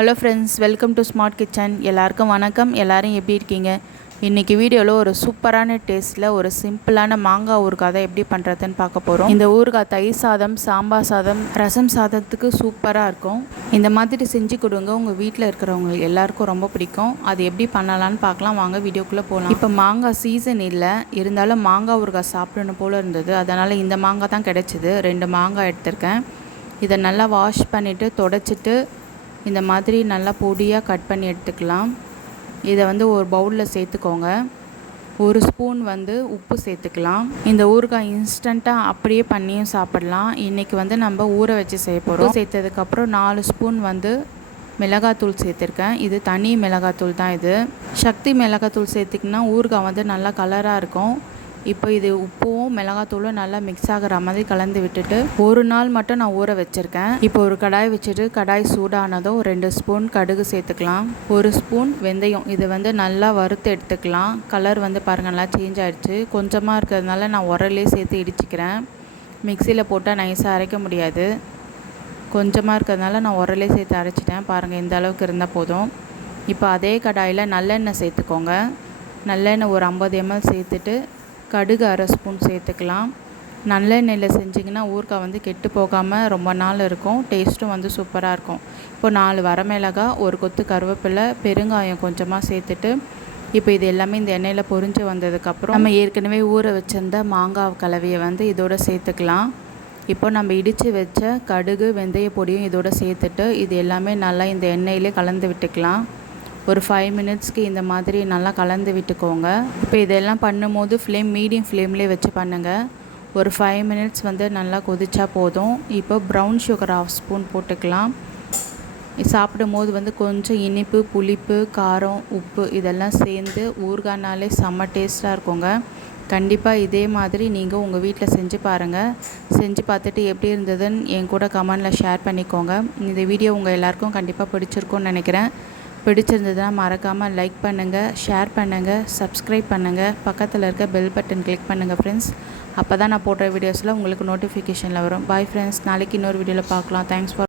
Hello friends welcome to smart kitchen எல்லாருக்கும் வணக்கம். எல்லோரும் எப்படி இருக்கீங்க? இன்றைக்கி வீடியோவில் ஒரு சூப்பரான டேஸ்ட்டில் ஒரு சிம்பிளான மாங்காய் ஊறுகாய் தான் எப்படி பண்ணுறதுன்னு பார்க்க போகிறோம் இந்த ஊறுகாய் தயிர் சாதம் சாம்பார் சாதம் ரசம் சாதத்துக்கு சூப்பராக இருக்கும். இந்த மாதிரி செஞ்சு கொடுங்க. உங்கள் வீட்டில் இருக்கிறவங்க எல்லாருக்கும் ரொம்ப பிடிக்கும். அது எப்படி பண்ணலான்னு பார்க்கலாம். வாங்க வீடியோக்குள்ளே போகலாம் இப்போ மாங்காய் சீசன் இல்லை. இருந்தாலும் மாங்காய் ஊறுகாய் சாப்பிடணும் போல் இருந்தது. அதனால் இந்த மாங்காய் தான் கிடச்சிது. ரெண்டு மாங்காய் எடுத்திருக்கேன். இதை நல்லா வாஷ் பண்ணிவிட்டு தொடச்சிட்டு இந்த மாதிரி நல்லா பொடியாக கட் பண்ணி எடுத்துக்கலாம். இதை வந்து ஒரு பவுலில் சேர்த்துக்கோங்க. ஒரு ஸ்பூன் வந்து உப்பு சேர்த்துக்கலாம். இந்த ஊறுகாய் இன்ஸ்டண்ட்டாக அப்படியே பண்ணியும் சாப்பிடலாம். இன்றைக்கி வந்து நம்ம ஊற வச்சு செய்ய போகிறோம் சேர்த்ததுக்கப்புறம் நாலு ஸ்பூன் வந்து மிளகாத்தூள் சேர்த்துருக்கேன். இது தனி மிளகாத்தூள் தான் இது. சக்தி மிளகாத்தூள் சேர்த்திங்கன்னா ஊறுகாய் வந்து நல்லா கலராக இருக்கும். இப்போ இது உப்பும் மிளகாத்தூளும் நல்லா மிக்ஸ் ஆகிற மாதிரி கலந்து விட்டுட்டு ஒரு நாள் மட்டும் நான் ஊற வச்சுருக்கேன். இப்போ ஒரு கடாய் வச்சுட்டு கடாய் சூடானதும் ரெண்டு ஸ்பூன் கடுகு சேர்த்துக்கலாம். ஒரு ஸ்பூன் வெந்தயம். இது வந்து நல்லா வறுத்து எடுத்துக்கலாம். கலர் வந்து பாருங்கள் நல்லா சேஞ்ச் ஆகிடுச்சு கொஞ்சமாக இருக்கிறதுனால நான் உரலே சேர்த்து இடிச்சிக்கிறேன். மிக்சியில் போட்டால் நைஸாக அரைக்க முடியாது. கொஞ்சமாக இருக்கிறதுனால நான் உரலே சேர்த்து அரைச்சிட்டேன். பாருங்கள் இந்த அளவுக்கு இருந்தால் போதும். இப்போ அதே கடாயில் நல்லெண்ணெய் சேர்த்துக்கோங்க. நல்லெண்ணெய் ஒரு ஐம்பது எம்எல் சேர்த்துட்டு கடுகு அரை ஸ்பூன் சேர்த்துக்கலாம். நல்லெண்ணெயில் செஞ்சிங்கன்னா ஊறுகாய் வந்து கெட்டு போகாமல் ரொம்ப நாள் இருக்கும். டேஸ்ட்டும் வந்து சூப்பராக இருக்கும். இப்போ நாலு வரமிளகா ஒரு கொத்து கருவேப்பிலை பெருங்காயம் கொஞ்சமாக சேர்த்துட்டு இப்போ இது எல்லாமே இந்த எண்ணெயில் பொரிஞ்சு வந்ததுக்கப்புறம் நம்ம ஏற்கனவே ஊற வச்சிருந்த மாங்காய் கலவையை வந்து இதோட சேர்த்துக்கலாம். இப்போ நம்ம இடித்து வச்ச கடுகு வெந்தய பொடியும் இதோட சேர்த்துட்டு இது எல்லாமே நல்லா இந்த எண்ணெயிலே கலந்து விட்டுக்கலாம். ஒரு ஃபைவ் மினிட்ஸ்க்கு இந்த மாதிரி நல்லா கலந்து விட்டுக்கோங்க. இப்போ இதெல்லாம் பண்ணும்போது ஃப்ளேம் மீடியம் ஃப்ளேம்லேயே வச்சு பண்ணுங்கள் ஒரு ஃபைவ் மினிட்ஸ் வந்து நல்லா கொதிச்சா போதும். இப்போ ப்ரௌன் சுகர் ஆஃப் ஸ்பூன் போட்டுக்கலாம். சாப்பிடும் போது வந்து கொஞ்சம் இனிப்பு புளிப்பு காரம் உப்பு இதெல்லாம் சேர்ந்து ஊறுகானாலே செம்ம டேஸ்ட்டாக இருக்குங்க. கண்டிப்பாக இதே மாதிரி நீங்கள் உங்கள் வீட்டில் செஞ்சு பாருங்கள் செஞ்சு பார்த்துட்டு எப்படி இருந்ததுன்னு என் கூட கமெண்டில் ஷேர் பண்ணிக்கோங்க. இந்த வீடியோ உங்கள் எல்லாருக்கும் கண்டிப்பாக பிடிச்சிருக்கும்னு நினைக்கிறேன். பிடிச்சிருந்ததுன்னா மறக்காமல் லைக் பண்ணுங்கள் ஷேர் பண்ணுங்கள் சப்ஸ்கிரைப் பண்ணுங்கள் பக்கத்தில் இருக்க பெல் பட்டன் கிளிக் பண்ணுங்கள் ஃப்ரெண்ட்ஸ் அப்போ தான் நான் போடுற வீடியோஸில் உங்களுக்கு நோட்டிஃபிகேஷனில் வரும். பாய் ஃப்ரெண்ட்ஸ் நாளைக்கு இன்னொரு வீடியோவில் பார்க்கலாம். Thanks for